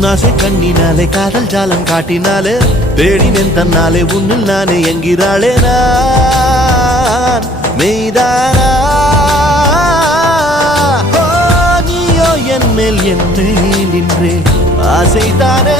உன்னாசை கண்ணினாலே காதல் ஜாலம் காட்டினாலே தேடினேன் தன்னாலே உன்னில் நானே என்கிறாளே நான் மெய்தானா நீயோ என் மேல் நின்றே ஆசைதானே